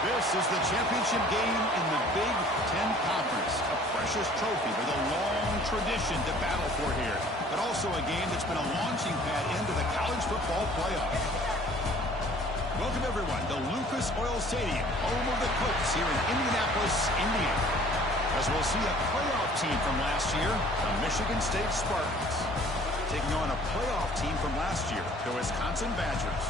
This is the championship game in the Big Ten Conference. A precious trophy with a long tradition to battle for here. But also a game that's been a launching pad into the college football playoff. Welcome, everyone, to Lucas Oil Stadium, home of the Colts here in Indianapolis, Indiana. As we'll see a playoff team from last year, the Michigan State Spartans, taking on a playoff team from last year, the Wisconsin Badgers.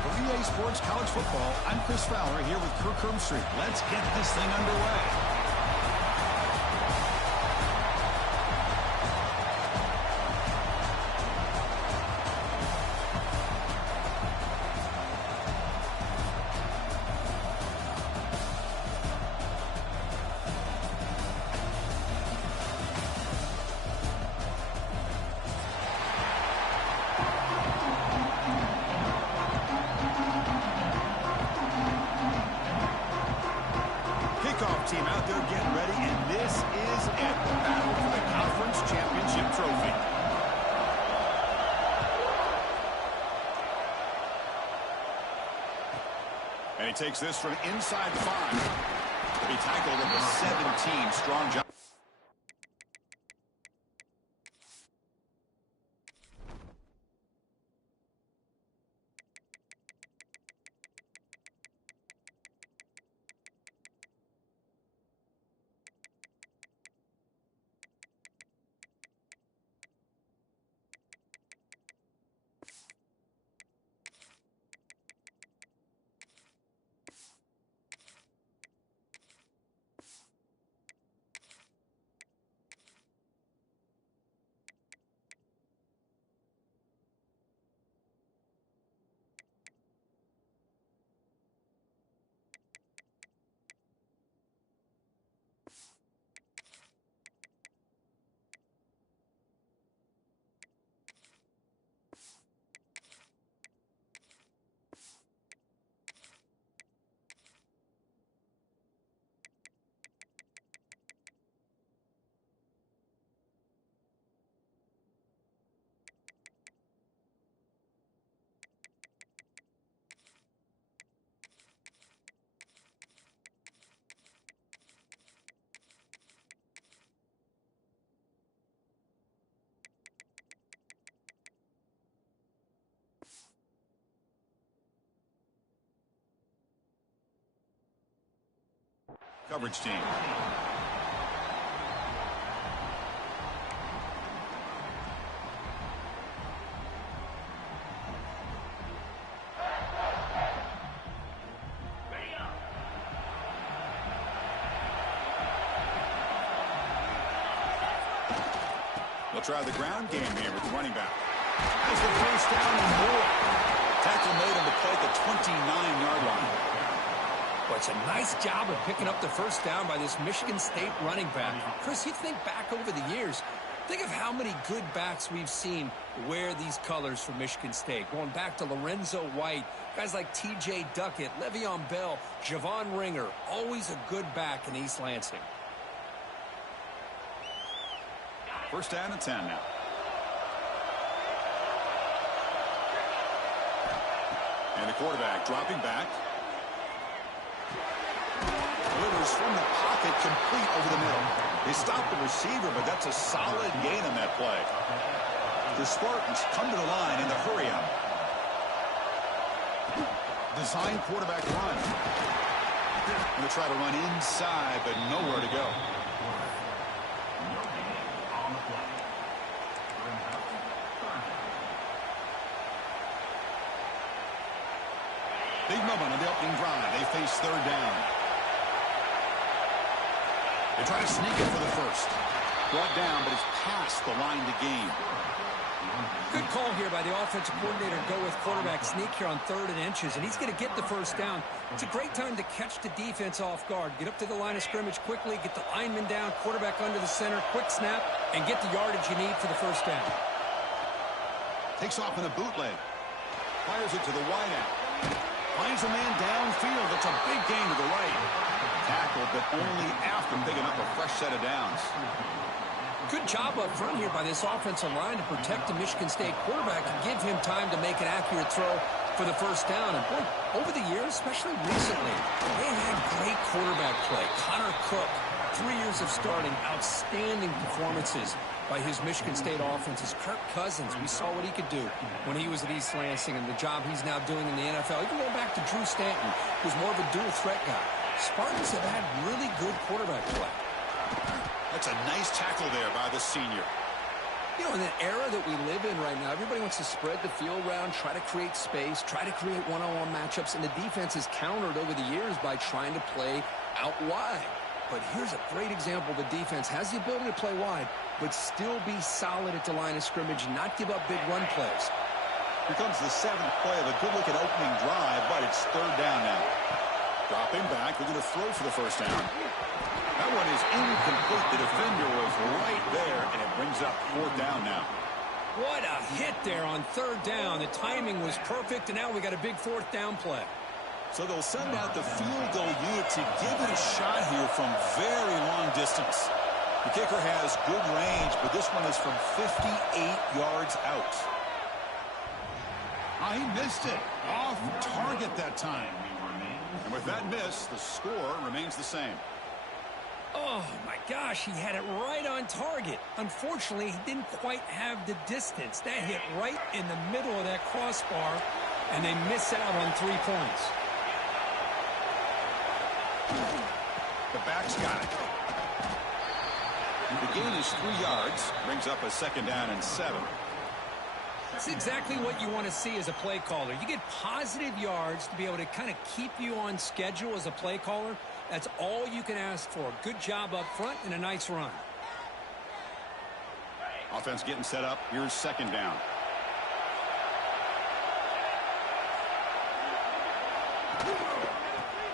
For EA Sports College Football, I'm Chris Fowler here with Kirk Herbstreit. Let's get this thing underway. Team out there getting ready, and this is it, the battle for the conference championship trophy. And he takes this from inside the 5 to be tackled at the 17. Strong job. Coverage team. They'll try the ground game here with the running back. Has the first down and more. Tackle made him to play at the 29-yard line. Well, it's a nice job of picking up the first down by this Michigan State running back. Chris, you think back over the years, think of how many good backs we've seen wear these colors for Michigan State. Going back to Lorenzo White, guys like T.J. Duckett, Le'Veon Bell, Javon Ringer, always a good back in East Lansing. First down and 10 now. And the quarterback dropping back. Delivers from the pocket, complete over the middle. They stopped the receiver, but that's a solid gain on that play. The Spartans come to the line in the hurry up. Design quarterback run. Going to try to run inside, but nowhere to go. Big moment on the opening drive. They face third down. They try to sneak it for the first. Brought down, but it's past the line to gain. Good call here by the offensive coordinator. Go with quarterback sneak here on 3rd and inches, and he's going to get the first down. It's a great time to catch the defense off guard. Get up to the line of scrimmage quickly, get the lineman down, quarterback under the center, quick snap, and get the yardage you need for the first down. Takes off in a bootleg. Fires it to the wideout. Finds a man downfield. It's a big gain to the right. Tackle, but only after picking up a fresh set of downs. Good job up front here by this offensive line to protect the Michigan State quarterback and give him time to make an accurate throw. for the first down. And boy, over the years, especially recently, they've had great quarterback play. Connor Cook, 3 years of starting, outstanding performances by his Michigan State offenses. Kirk Cousins, we saw what he could do when he was at East Lansing and the job he's now doing in the NFL. Even going back to Drew Stanton, who's more of a dual threat guy. Spartans have had really good quarterback play. That's a nice tackle there by the senior. You know, in the era that we live in right now, everybody wants to spread the field around, try to create space, try to create one-on-one matchups, and the defense has countered over the years by trying to play out wide. But here's a great example. The defense has the ability to play wide, but still be solid at the line of scrimmage, not give up big run plays. Here comes the 7th play of a good-looking opening drive, but it's 3rd down now. Dropping back, they're going to throw for the first down. That one is incomplete. The defender was right there, and it brings up 4th down now. What a hit there on 3rd down. The timing was perfect, and now we got a big 4th down play. So they'll send out the field goal unit to give it a shot here from very long distance. The kicker has good range, but this one is from 58 yards out. He missed it. Off target that time. And with that miss, the score remains the same. Oh, my gosh, he had it right on target. Unfortunately, he didn't quite have the distance. That hit right in the middle of that crossbar, and they miss out on 3 points. The back's got it. The gain is 3 yards. Brings up a 2nd down and 7. That's exactly what you want to see as a play caller. You get positive yards to be able to kind of keep you on schedule as a play caller. That's all you can ask for. Good job up front and a nice run. Offense getting set up. Here's 2nd down.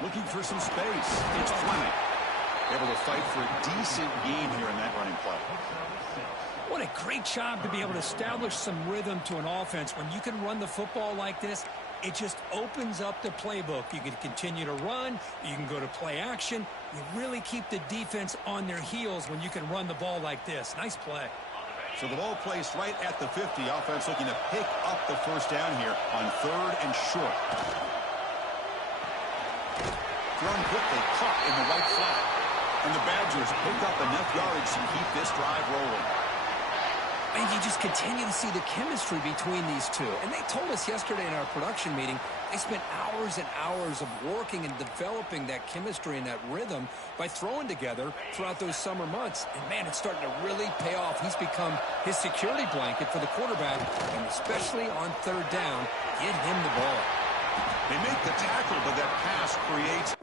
Looking for some space. It's Fleming. Able to fight for a decent gain here in that running play. What a great job to be able to establish some rhythm to an offense. When you can run the football like this, it just opens up the playbook. You can continue to run. You can go to play action. You really keep the defense on their heels when you can run the ball like this. Nice play. So the ball placed right at the 50. Offense looking to pick up the first down here on 3rd and short. Thrown quickly, caught in the right flat. And the Badgers pick up enough yardage to keep this drive rolling. And you just continue to see the chemistry between these two. And they told us yesterday in our production meeting, they spent hours and hours of working and developing that chemistry and that rhythm by throwing together throughout those summer months. And, man, it's starting to really pay off. He's become his security blanket for the quarterback, and especially on 3rd down, get him the ball. They make the tackle, but that pass creates...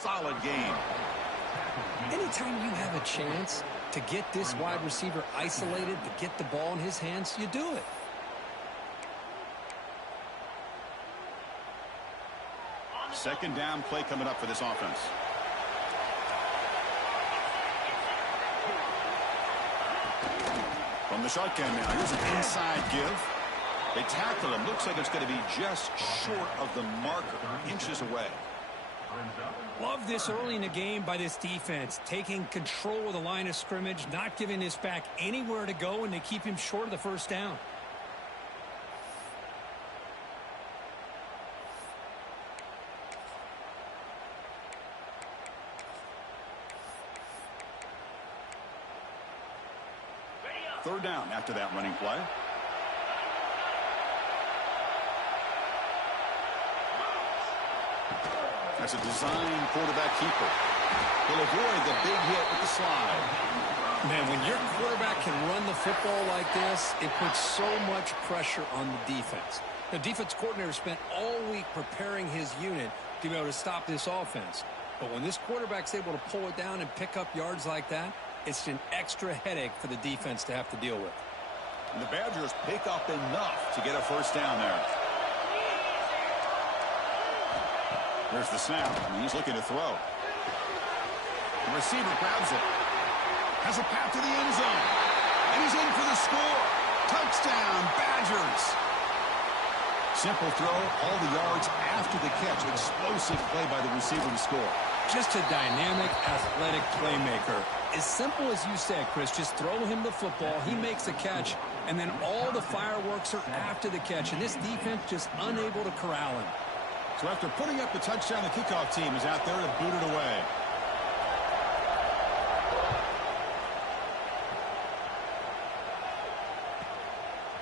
solid game. Anytime you have a chance to get this wide receiver isolated, to get the ball in his hands, you do it. Second down play coming up for this offense. From the shotgun now, here's an inside give. They tackle him. Looks like it's going to be just short of the marker, inches away. Love this early in the game by this defense, taking control of the line of scrimmage, not giving this back anywhere to go, and they keep him short of the first down. Third down after that running play. That's a design quarterback keeper. He'll avoid the big hit with the slide. Man, when your quarterback can run the football like this, it puts so much pressure on the defense. The defense coordinator spent all week preparing his unit to be able to stop this offense. But when this quarterback's able to pull it down and pick up yards like that, it's an extra headache for the defense to have to deal with. And the Badgers pick up enough to get a first down there. There's the snap, and he's looking to throw. The receiver grabs it. Has a path to the end zone. And he's in for the score. Touchdown, Badgers. Simple throw, all the yards after the catch. Explosive play by the receiver to score. Just a dynamic, athletic playmaker. As simple as you said, Chris, just throw him the football, he makes a catch, and then all the fireworks are after the catch, and this defense just unable to corral him. So after putting up the touchdown, the kickoff team is out there to boot it away.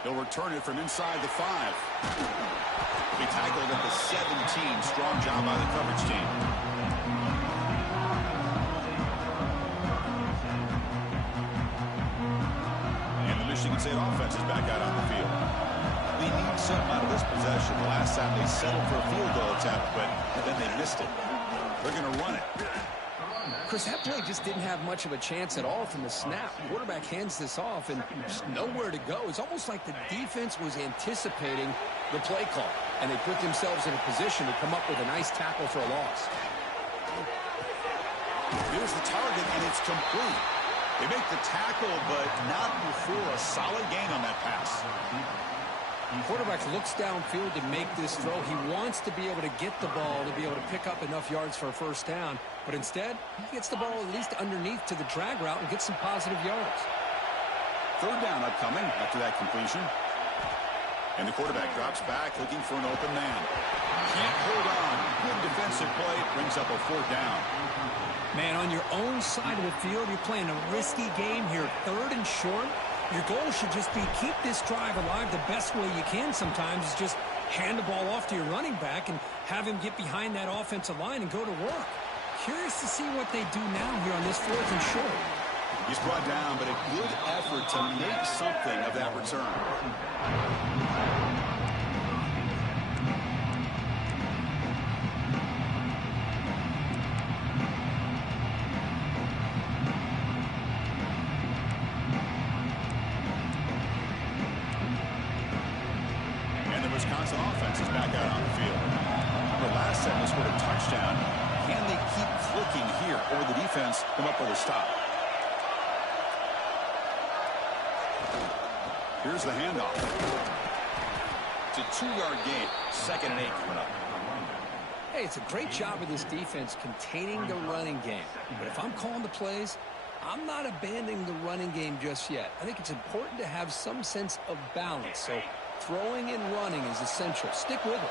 He'll return it from inside the 5. He tackled at the 17. Strong job by the coverage team. And the Michigan State offense is back out on the field. They need something out of this possession. The last time they settled for a field goal attempt, but then they missed it. They're going to run it. Chris, that play just didn't have much of a chance at all from the snap. The quarterback hands this off and just nowhere to go. It's almost like the defense was anticipating the play call, and they put themselves in a position to come up with a nice tackle for a loss. Here's the target, and it's complete. They make the tackle, but not before a solid gain on that pass. Quarterback looks downfield to make this throw. He wants to be able to get the ball to be able to pick up enough yards for a first down. But instead, he gets the ball at least underneath to the drag route and gets some positive yards. Third down upcoming after that completion. And the quarterback drops back looking for an open man. Can't hold on. Good defensive play. Brings up a fourth down. Man, on your own side of the field, you're playing a risky game here. Third and short. Your goal should just be keep this drive alive the best way you can sometimes is just hand the ball off to your running back and have him get behind that offensive line and go to work. Curious to see what they do now here on this fourth and short. He's brought down, but a good effort to make something of that return. Wisconsin offense is back out on the field. The last set was for a touchdown. Can they keep clicking here, or will the defense come up with a stop? Here's the handoff. It's a 2-yard gain. 2nd and 8 coming up. Hey, it's a great job of this defense containing the running game. But if I'm calling the plays, I'm not abandoning the running game just yet. I think it's important to have some sense of balance. So throwing and running is essential. Stick with it.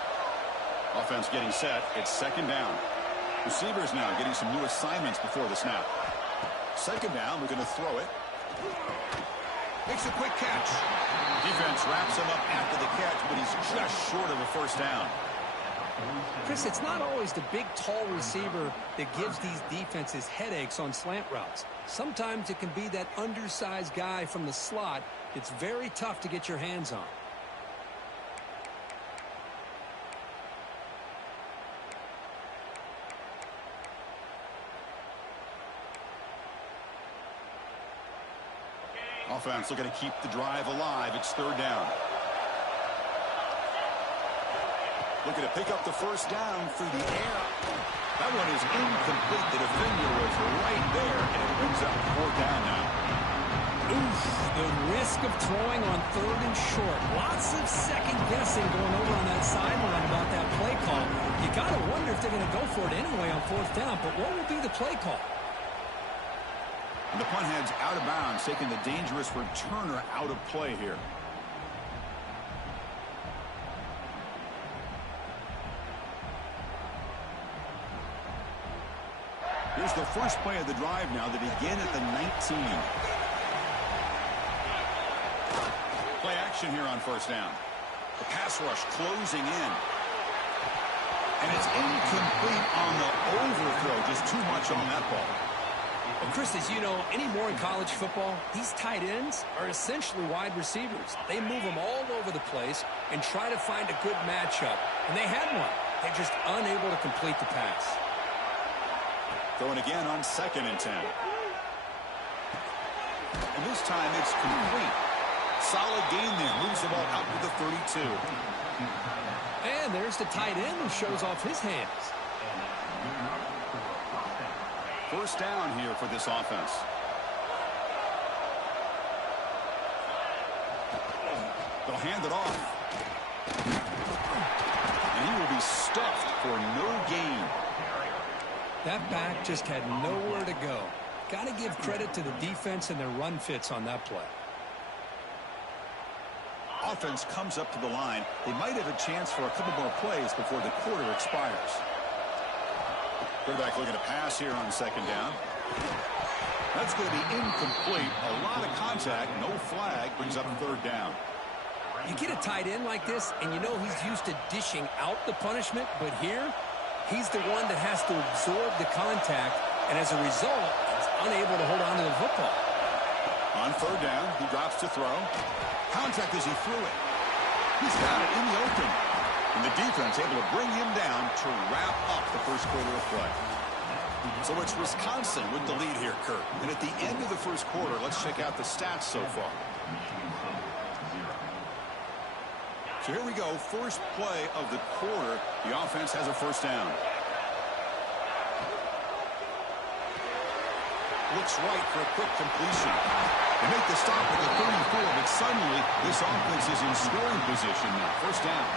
Offense getting set. It's 2nd down. Receivers now getting some new assignments before the snap. 2nd down. We're going to throw it. Makes a quick catch. Defense wraps him up after the catch, but he's just short of a first down. Chris, it's not always the big, tall receiver that gives these defenses headaches on slant routes. Sometimes it can be that undersized guy from the slot. It's very tough to get your hands on. Offense looking to keep the drive alive. It's 3rd down. Looking to pick up the first down through the air. That one is incomplete. The defender was right there, and it brings up 4th down now. Oof, the risk of throwing on 3rd and short. Lots of second guessing going over on that sideline about that play call. You got to wonder if they're going to go for it anyway on 4th down, but what will be the play call? And the punt heads out of bounds, taking the dangerous returner out of play here. Here's the first play of the drive now. They begin at the 19. Play action here on 1st down. The pass rush closing in. And it's incomplete on the overthrow. Just too much on that ball. Well, Chris, as you know, anymore in college football, these tight ends are essentially wide receivers. They move them all over the place and try to find a good matchup. And they had one. They're just unable to complete the pass. Throwing again on 2nd and 10. And this time it's complete. Solid gain there. Moves the ball out to the 32. And there's the tight end who shows off his hands. First down here for this offense. They'll hand it off. And he will be stuffed for no gain. That back just had nowhere to go. Got to give credit to the defense and their run fits on that play. Offense comes up to the line. They might have a chance for a couple more plays before the quarter expires. Quarterback looking to pass here on second down. That's going to be incomplete. A lot of contact, no flag, brings up third down. You get a tight end like this, and you know he's used to dishing out the punishment, but here, he's the one that has to absorb the contact, and as a result, he's unable to hold on to the football. On third down, he drops to throw. Contact as he threw it. He's got it in the open. And the defense able to bring him down to wrap up the first quarter of play. So it's Wisconsin with the lead here, Kurt. And at the end of the first quarter, let's check out the stats so far. So here we go. First play of the quarter. The offense has a first down. Looks right for a quick completion. They make the stop at the 34, but suddenly this offense is in scoring position now. First down.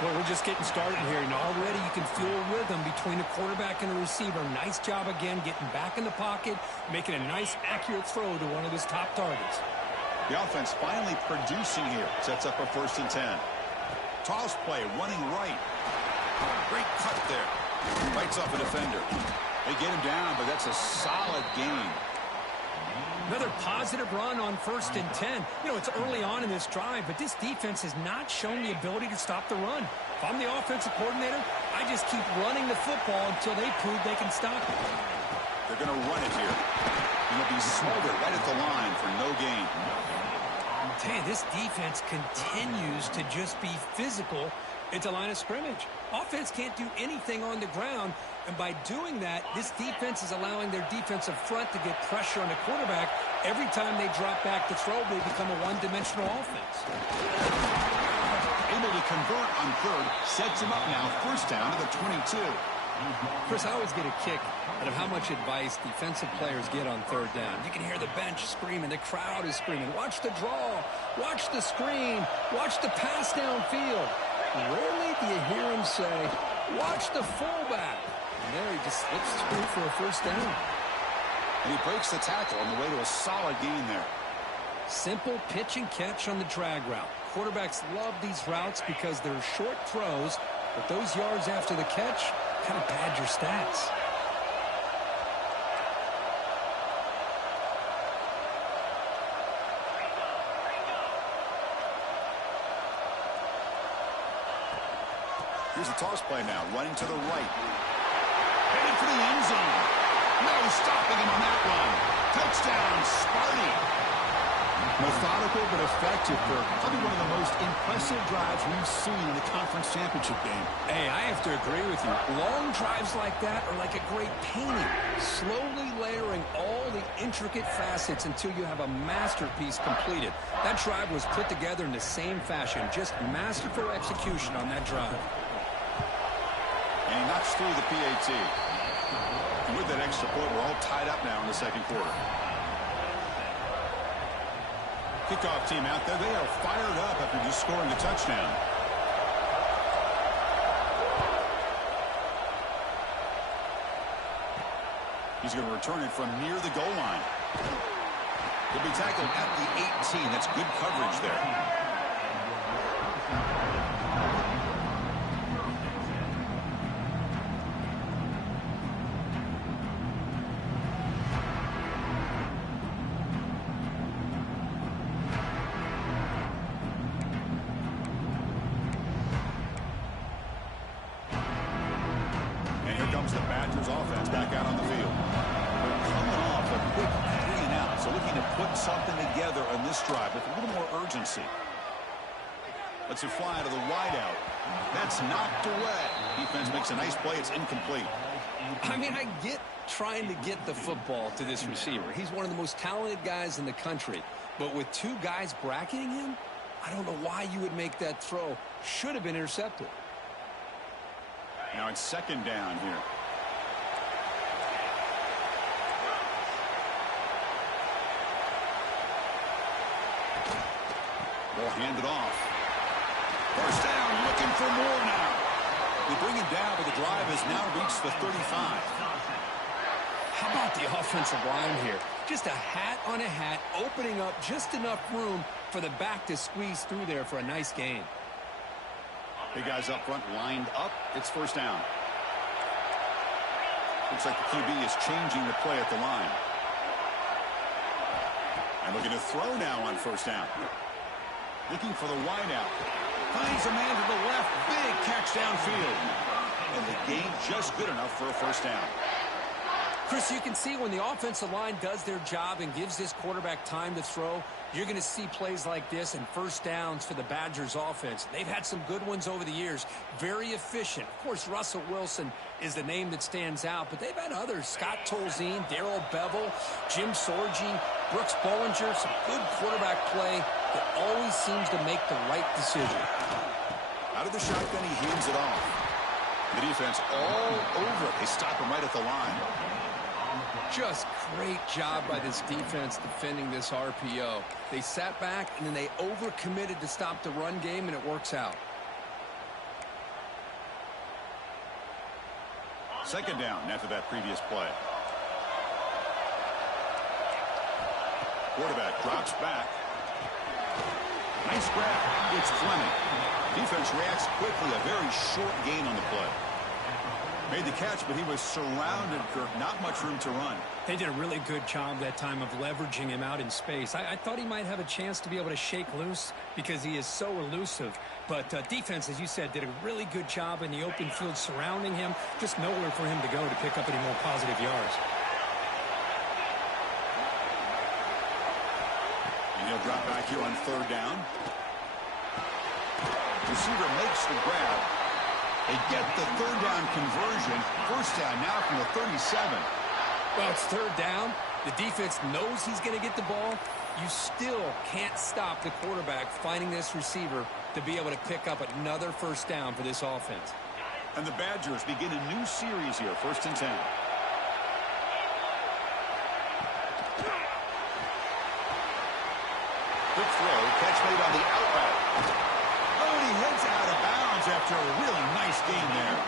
Well, we're just getting started here, and already you can feel a rhythm between the quarterback and the receiver. Nice job again getting back in the pocket, making a nice, accurate throw to one of his top targets. The offense finally producing here. Sets up a 1st and 10. Toss play, running right. Great cut there. Bites off a defender. They get him down, but that's a solid gain. Another positive run on 1st and 10. You know, it's early on in this drive, but this defense has not shown the ability to stop the run. If I'm the offensive coordinator, I just keep running the football until they prove they can stop it. They're going to run it here. And it'll be smothered right at the line for no gain. I'll tell you, this defense continues to just be physical at the line of scrimmage. Offense can't do anything on the ground, and by doing that, this defense is allowing their defensive front to get pressure on the quarterback. Every time they drop back to throw, they become a one-dimensional offense. Able to convert on third, sets him up now, first down to the 22. Chris, I always get a kick out of how much advice defensive players get on third down. You can hear the bench screaming, the crowd is screaming, watch the draw, watch the screen, watch the pass downfield. Rarely do you hear him say, watch the fullback. And there he just slips through for a first down. And he breaks the tackle on the way to a solid gain there. Simple pitch and catch on the drag route. Quarterbacks love these routes because they're short throws, but those yards after the catch kind of pad your stats. Here's the toss play now, running to the right. Headed for the end zone. No stopping him on that one. Touchdown, Sparty. Methodical but effective for probably one of the most impressive drives we've seen in the conference championship game. Hey, I have to agree with you. Long drives like that are like a great painting. Slowly layering all the intricate facets until you have a masterpiece completed. That drive was put together in the same fashion. Just masterful execution on that drive. And he knocks through the PAT. And with that extra point, we're all tied up now in the second quarter. Kickoff team out there. They are fired up after just scoring a touchdown. He's going to return it from near the goal line. He'll be tackled at the 18. That's good coverage there. The Badgers offense back out on the field. They're coming off a quick 3-and-out, so looking to put something together on this drive with a little more urgency. Lets it fly to the wideout. That's knocked away. Defense makes a nice play. It's incomplete. I mean, I get trying to get the football to this receiver. He's one of the most talented guys in the country. But with two guys bracketing him, I don't know why you would make that throw. Should have been intercepted. Now it's second down here. Will hand it off. First down, looking for more now. They bring it down, but the drive has now reached the 35. How about the offensive line here? Just a hat on a hat, opening up just enough room for the back to squeeze through there for a nice gain. Big guys up front lined up. It's first down. Looks like the QB is changing the play at the line. And looking to throw now on first down. Looking for the wideout. Finds a man to the left. Big catch downfield. And the gain just good enough for a first down. Chris, you can see when the offensive line does their job and gives this quarterback time to throw, you're going to see plays like this and first downs for the Badgers offense. They've had some good ones over the years. Very efficient. Of course, Russell Wilson is the name that stands out, but they've had others. Scott Tolzien, Darrell Bevel, Jim Sorgi, Brooks Bollinger. Some good quarterback play that always seems to make the right decision. Out of the shotgun, he hands it off. The defense all over it. They stop him right at the line. Just great job by this defense defending this RPO. They sat back, and then they overcommitted to stop the run game, and it works out. Second down after that previous play. Quarterback drops back. Nice grab. It's Fleming. Defense reacts quickly. A very short gain on the play. Made the catch, but he was surrounded, Kirk. Not much room to run. They did a really good job that time of leveraging him out in space. I thought he might have a chance to be able to shake loose because he is so elusive. But defense, as you said, did a really good job in the open field surrounding him. Just nowhere for him to go to pick up any more positive yards. And he'll drop back here on third down. Receiver makes the grab. They get the third down conversion. First down now from the 37. Well, it's third down. The defense knows he's going to get the ball. You still can't stop the quarterback finding this receiver to be able to pick up another first down for this offense. And the Badgers begin a new series here, 1st and 10. Quick throw, catch made on the outright. Oh, and he heads out of bounds after a really nice game there.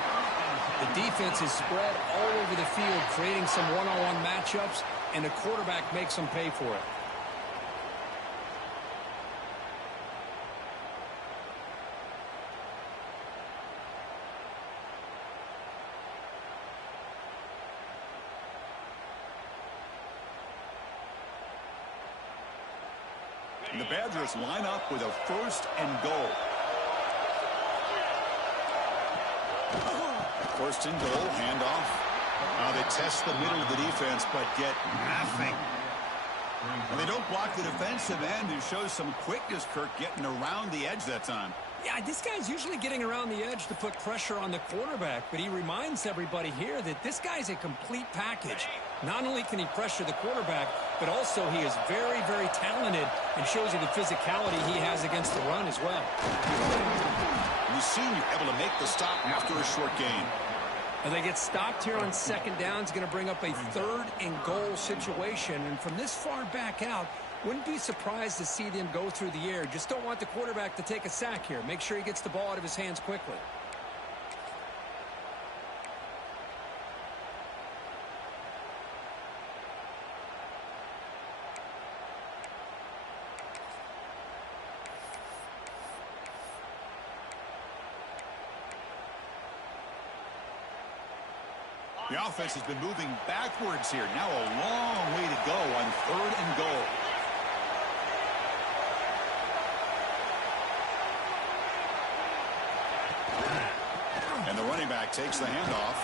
The defense is spread all over the field, creating some one-on-one matchups, and the quarterback makes them pay for it. And the Badgers line up with a 1st and goal. 1st and goal, handoff. Now they test the middle of the defense, but get nothing. And they don't block the defensive end, who shows some quickness, Kirk, getting around the edge that time. Yeah, this guy's usually getting around the edge to put pressure on the quarterback, but he reminds everybody here that this guy's a complete package. Not only can he pressure the quarterback, but also he is very, very talented and shows you the physicality he has against the run as well. The senior able to make the stop after a short gain. And they get stopped here on 2nd down. It's going to bring up a 3rd and goal situation. And from this far back out, wouldn't be surprised to see them go through the air. Just don't want the quarterback to take a sack here. Make sure he gets the ball out of his hands quickly. The offense has been moving backwards here. Now a long way to go on 3rd and goal. And the running back takes the handoff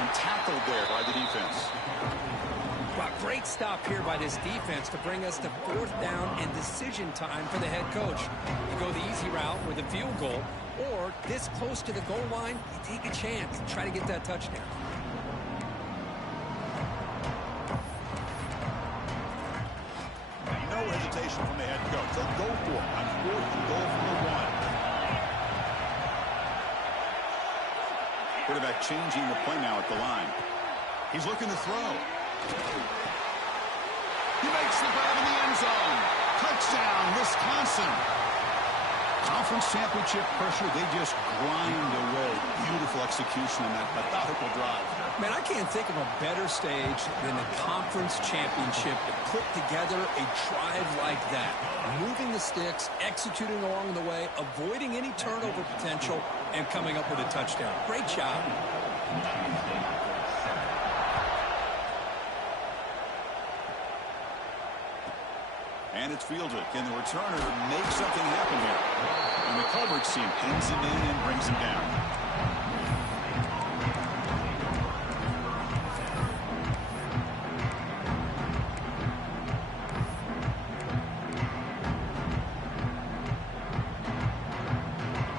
and tackled there by the defense. Well, great stop here by this defense to bring us to 4th down and decision time for the head coach. You go the easy route with a field goal, or this close to the goal line, you take a chance and try to get that touchdown. No hesitation from the head coach. They'll go for it on 4th and goal from the 1. Quarterback changing the play now at the line. He's looking to throw. He makes the grab in the end zone. Touchdown, Wisconsin. conference championship pressure, they just grind away. Beautiful execution on that methodical drive. Man, I can't think of a better stage than the conference championship to put together a drive like that. Moving the sticks, executing along the way, avoiding any turnover potential, and coming up with a touchdown. Great job. And it's fielded. Can the returner make something happen here? And the coverage team pins him in and brings him down.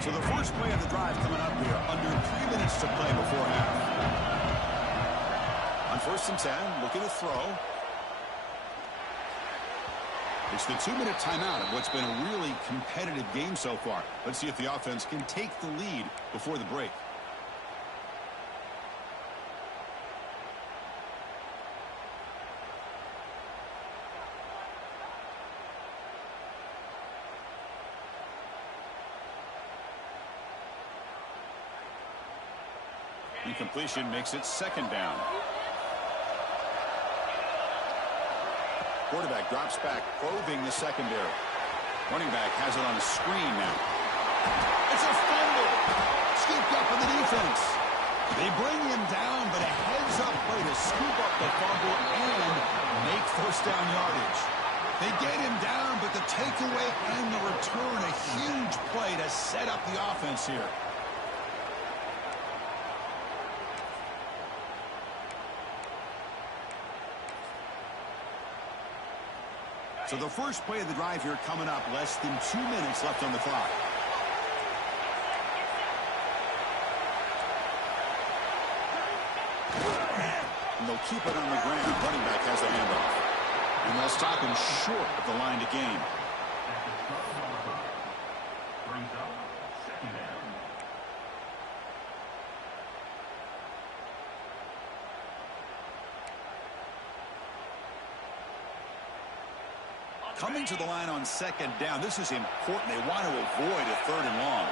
So the first play of the drive coming up here. Under 3 minutes to play before half. On 1st and 10, looking to throw. It's the 2-minute timeout of what's been a really competitive game so far. Let's see if the offense can take the lead before the break. Incompletion makes it 2nd down. Quarterback drops back, probing the secondary. Running back has it on a screen now. It's a fumble. Scooped up in the defense. They bring him down, but a heads-up play to scoop up the fumble and make 1st down yardage. They get him down, but the takeaway and the return, a huge play to set up the offense here. So the first play of the drive here coming up, less than 2 minutes left on the clock. And they'll keep it on the ground. Running back has the handoff. And they'll stop him short of the line to gain. Coming to the line on 2nd down. This is important. They want to avoid a 3rd and long.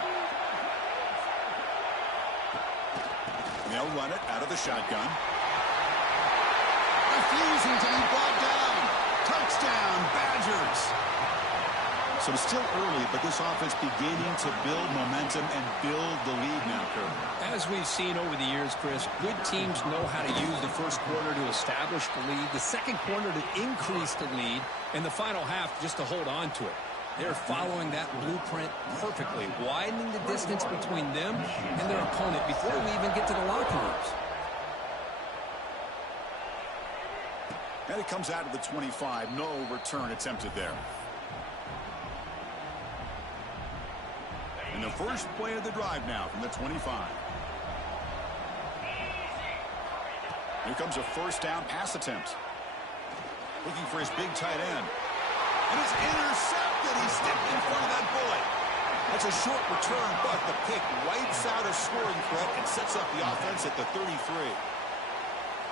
And they'll run it out of the shotgun. Refusing to be brought down. Touchdown, Badgers. So it's still early, but this offense beginning to build momentum and build the lead now, Kurt. As we've seen over the years, Chris, good teams know how to use the first quarter to establish the lead, the second quarter to increase the lead, and the final half just to hold on to it. They're following that blueprint perfectly, widening the distance between them and their opponent before we even get to the locker rooms. And it comes out of the 25. No return attempted there. And the first play of the drive now from the 25. Here comes a 1st down pass attempt. Looking for his big tight end. And it's intercepted. He stepped in front of that bullet. That's a short return, but the pick wipes out a scoring threat and sets up the offense at the 33.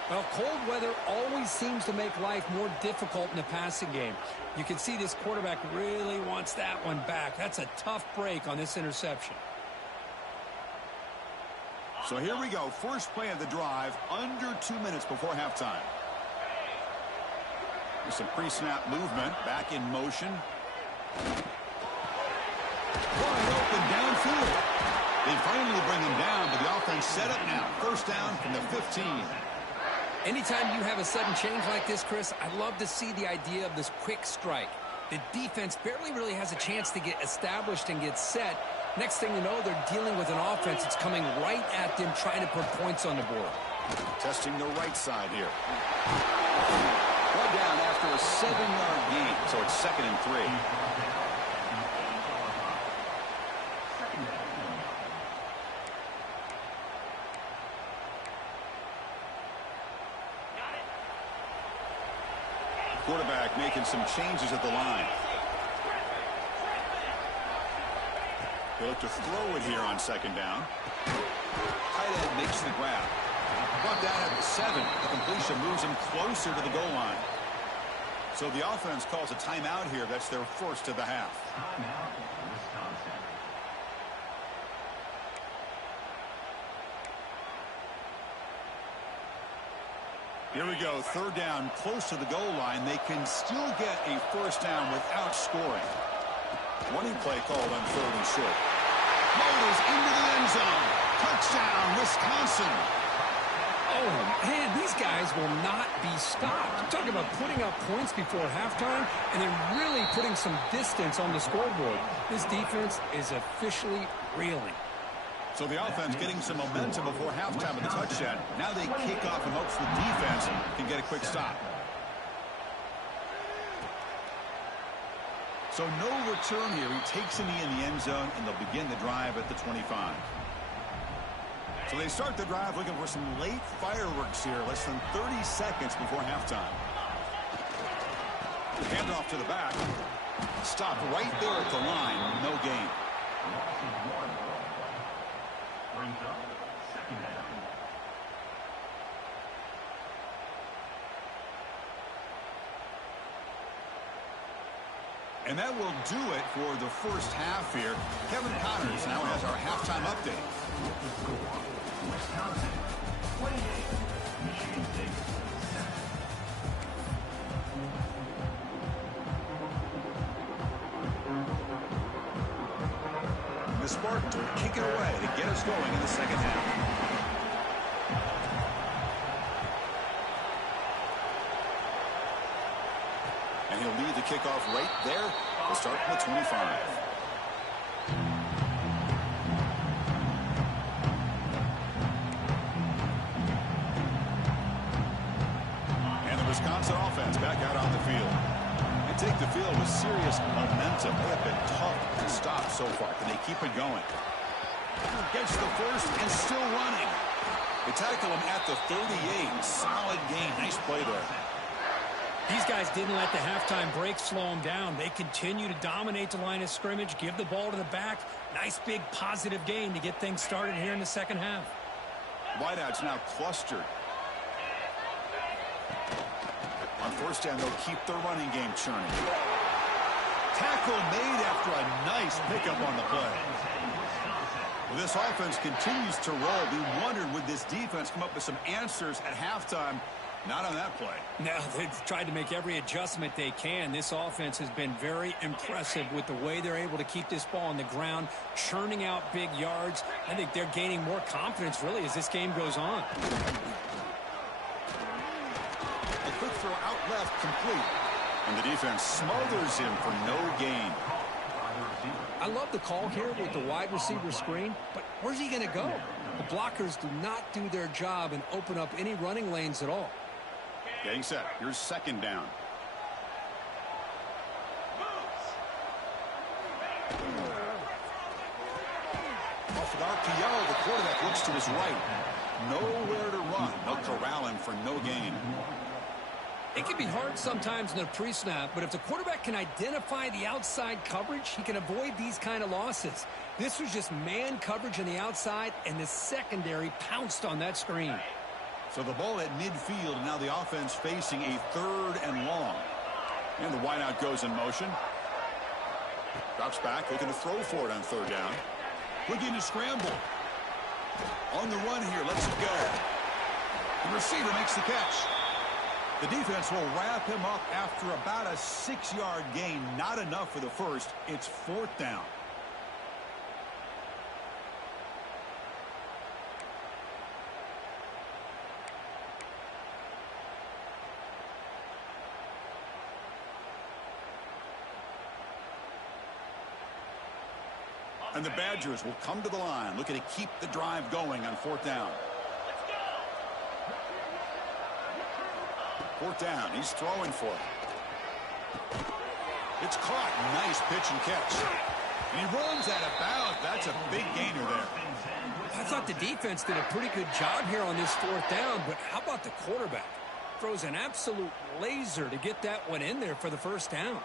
Well, cold weather always seems to make life more difficult in the passing game. You can see this quarterback really wants that one back. That's a tough break on this interception. So here we go. First play of the drive, under 2 minutes before halftime. There's some pre-snap movement, back in motion. Wide open downfield. They finally bring him down, but the offense set up now. 1st down from the 15. Anytime you have a sudden change like this, Chris, I love to see the idea of this quick strike. The defense barely really has a chance to get established and get set. Next thing you know, they're dealing with an offense that's coming right at them, trying to put points on the board. Testing the right side here. Brought down after a 7-yard gain, so it's 2nd and 3. Quarterback making some changes at the line. They look to throw it here on 2nd down. Tight end makes the grab. Brought down at the 7. The completion moves him closer to the goal line. So the offense calls a timeout here. That's their first of the half. Here we go, third down, close to the goal line. They can still get a first down without scoring. Running play called on third and short. Motors into the end zone. Touchdown, Wisconsin. Oh, man, these guys will not be stopped. Talk about putting up points before halftime and then really putting some distance on the scoreboard. This defense is officially reeling. So the offense getting some momentum before halftime of the touchdown. Now they kick off in hopes the defense can get a quick stop. So no return here. He takes a knee in the end zone, and they'll begin the drive at the 25. So they start the drive looking for some late fireworks here, less than 30 seconds before halftime. Handoff to the back. Stopped right there at the line. No gain. And that will do it for the first half here. Kevin Connors now has our halftime update. Wisconsin, 28, Michigan State, 7. The Spartans will kick it away to get us going in the second half. And he'll lead the kickoff right there. We'll start from the 25. And the Wisconsin offense back out on the field. They take the field with serious momentum. They have been tough to stop so far. Can they keep it going? Gets the first and still running. They tackle him at the 38. Solid gain. Nice play there. These guys didn't let the halftime break slow them down. They continue to dominate the line of scrimmage, give the ball to the back. Nice big positive gain to get things started here in the second half. Wideouts now clustered. On first down, they'll keep their running game churning. Tackle made after a nice pickup on the play. Well, this offense continues to roll. We wondered, would this defense come up with some answers at halftime? Not on that play. No, they've tried to make every adjustment they can. This offense has been very impressive with the way they're able to keep this ball on the ground, churning out big yards. I think they're gaining more confidence, really, as this game goes on. A quick throw out left, complete. And the defense smothers him for no gain. I love the call here with the wide receiver screen, but where's he going to go? The blockers do not do their job and open up any running lanes at all. Getting set. Here's second down. Off an RPO, the quarterback looks to his right. Nowhere to run. They'll corral him for no gain. It can be hard sometimes in a pre-snap, but if the quarterback can identify the outside coverage, he can avoid these kind of losses. This was just man coverage on the outside, and the secondary pounced on that screen. So the ball at midfield, and now the offense facing a third and long. And the wideout goes in motion. Drops back, looking to throw for it on third down. Looking to scramble. On the run here, lets it go. The receiver makes the catch. The defense will wrap him up after about a 6-yard gain. Not enough for the first. It's fourth down. And the Badgers will come to the line, looking to keep the drive going on fourth down. Fourth down, he's throwing for it. It's caught. Nice pitch and catch. And he runs out of bounds. That's a big gainer there. I thought the defense did a pretty good job here on this fourth down, but how about the quarterback? Throws an absolute laser to get that one in there for the first down.